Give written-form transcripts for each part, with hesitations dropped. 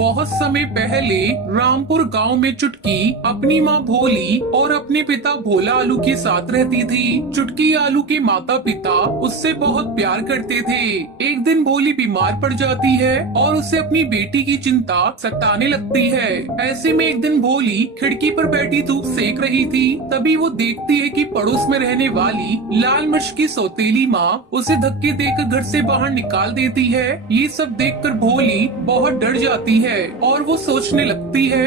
बहुत समय पहले रामपुर गांव में चुटकी अपनी माँ भोली और अपने पिता भोला आलू के साथ रहती थी। चुटकी आलू के माता पिता उससे बहुत प्यार करते थे। एक दिन भोली बीमार पड़ जाती है और उसे अपनी बेटी की चिंता सताने लगती है। ऐसे में एक दिन भोली खिड़की पर बैठी धूप सेक रही थी। तभी वो देखती है कि पड़ोस में रहने वाली लाल मिर्च की सौतेली माँ उसे धक्के देकर घर से बाहर निकाल देती है। ये सब देखकर भोली बहुत डर जाती है और वो सोचने लगती है,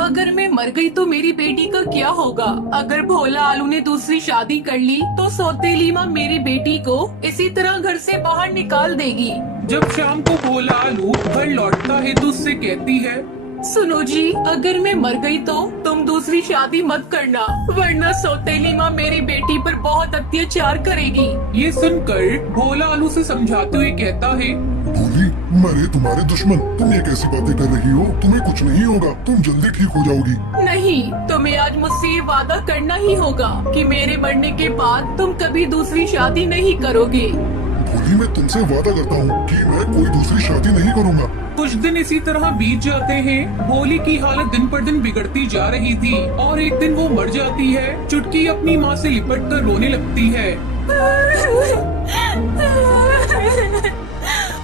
अगर मैं मर गई तो मेरी बेटी का क्या होगा? अगर भोला आलू ने दूसरी शादी कर ली तो सौतेली माँ मेरी बेटी को इसी तरह घर से बाहर निकाल देगी। जब शाम को भोला आलू घर लौटता है तो उससे कहती है, सुनो जी, अगर मैं मर गई तो तुम दूसरी शादी मत करना, वरना सौतेली माँ मेरी बेटी पर बहुत अत्याचार करेगी। ये सुनकर भोला आलू से समझाते हुए कहता है, भोली, मरे तुम्हारे दुश्मन, तुम ये कैसी बातें कर रही हो? तुम्हें कुछ नहीं होगा, तुम जल्दी ठीक हो जाओगी। नहीं, तुम्हें आज मुझसे ये वादा करना ही होगा कि मेरे मरने के बाद तुम कभी दूसरी शादी नहीं करोगे। भोली, मैं तुमसे वादा करता हूँ कि मैं कोई दूसरी शादी नहीं करूँगा। कुछ दिन इसी तरह बीत जाते हैं। भोली की हालत दिन पर दिन बिगड़ती जा रही थी और एक दिन वो मर जाती है। चुटकी अपनी माँ से लिपट कर रोने लगती है।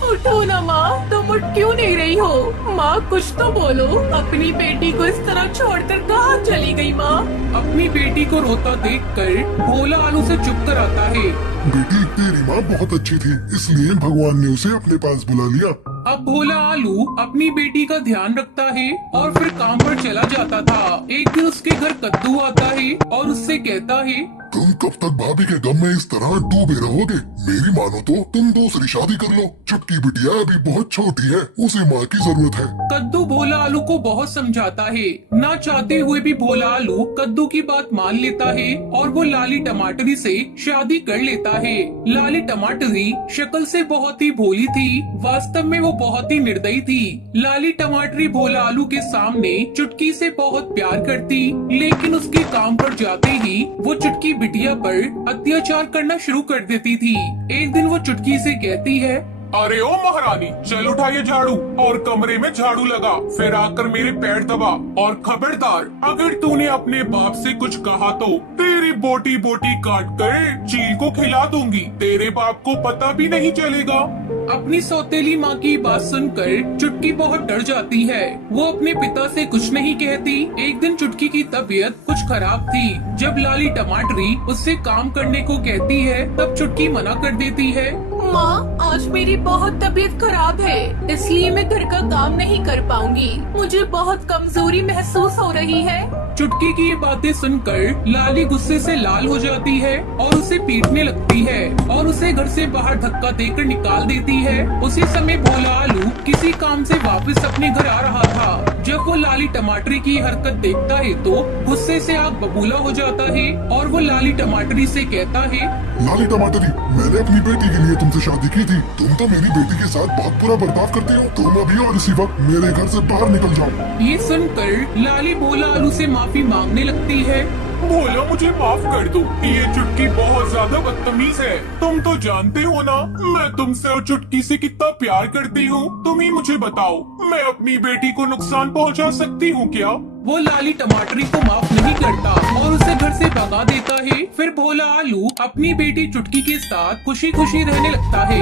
उठो ना माँ, तुम उठ क्यों नहीं रही हो? माँ कुछ तो बोलो, अपनी बेटी को इस तरह छोड़कर कहाँ चली गई माँ? अपनी बेटी को रोता देखकर भोला आलू से चुप कर आता है। बेटी, तेरी माँ बहुत अच्छी थी, इसलिए भगवान ने उसे अपने पास बुला लिया। अब भोला आलू अपनी बेटी का ध्यान रखता है और फिर काम पर चला जाता था। एक दिन उसके घर कद्दू आता है और उससे कहता है, तुम कब तक भाभी के गम में इस तरह डूबे रहोगे? मेरी मानो तो तुम दूसरी शादी कर लो। चुटकी बिटिया अभी बहुत छोटी है, उसे माँ की जरूरत है। कद्दू भोला आलू को बहुत समझाता है। ना चाहते हुए भी भोला आलू कद्दू की बात मान लेता है और वो लाली टमाटरी से शादी कर लेता है। लाली टमाटरी शक्ल से बहुत ही भोली थी, वास्तव में वो बहुत ही निर्दयी थी। लाली टमाटरी भोला आलू के सामने चुटकी से बहुत प्यार करती, लेकिन उसके काम पर जाते ही वो चुटकी बिटिया पर अत्याचार करना शुरू कर देती थी। एक दिन वो चुटकी से कहती है, अरे ओ महारानी, चल उठा ये झाड़ू और कमरे में झाड़ू लगा, फिर आकर मेरे पैर दबा, और खबरदार अगर तूने अपने बाप से कुछ कहा तो तेरी बोटी बोटी काट कर चील को खिला दूंगी, तेरे बाप को पता भी नहीं चलेगा। अपनी सौतेली माँ की बात सुनकर चुटकी बहुत डर जाती है। वो अपने पिता से कुछ नहीं कहती। एक दिन चुटकी की तबीयत कुछ खराब थी। जब लाली टमाटरी उससे काम करने को कहती है तब चुटकी मना कर देती है। माँ, आज मेरी बहुत तबीयत खराब है, इसलिए मैं घर का काम नहीं कर पाऊंगी। मुझे बहुत कमजोरी महसूस हो रही है। चुटकी की ये बातें सुनकर लाली गुस्से से लाल हो जाती है और उसे पीटने लगती है और उसे घर से बाहर धक्का देकर निकाल देती है। उसी समय भोला आलू किसी काम से वापस अपने घर आ रहा था। जब वो लाली टमाटरी की हरकत देखता है तो गुस्से से आग बबूला हो जाता है और वो लाली टमाटरी से कहता है, लाली टमाटरी, मैंने अपनी बेटी के लिए तुमसे शादी की थी। तुम तो मेरी बेटी के साथ बहुत बुरा बर्ताव करते हो। तुम अभी और इसी वक्त मेरे घर से बाहर निकल जाओ। ये सुनकर लाली भोला आलू से माफी मांगने लगती है। भोला, मुझे माफ कर दो, ये चुटकी बहुत ज्यादा बदतमीज है। तुम तो जानते हो ना मैं तुमसे और चुटकी से कितना प्यार करती हूँ। तुम ही मुझे बताओ, मैं अपनी बेटी को नुकसान पहुँचा सकती हूँ क्या? वो लाली टमाटरी को माफ नहीं करता और उसे घर से भगा देता है। फिर भोला आलू अपनी बेटी चुटकी के साथ खुशी खुशी रहने लगता है।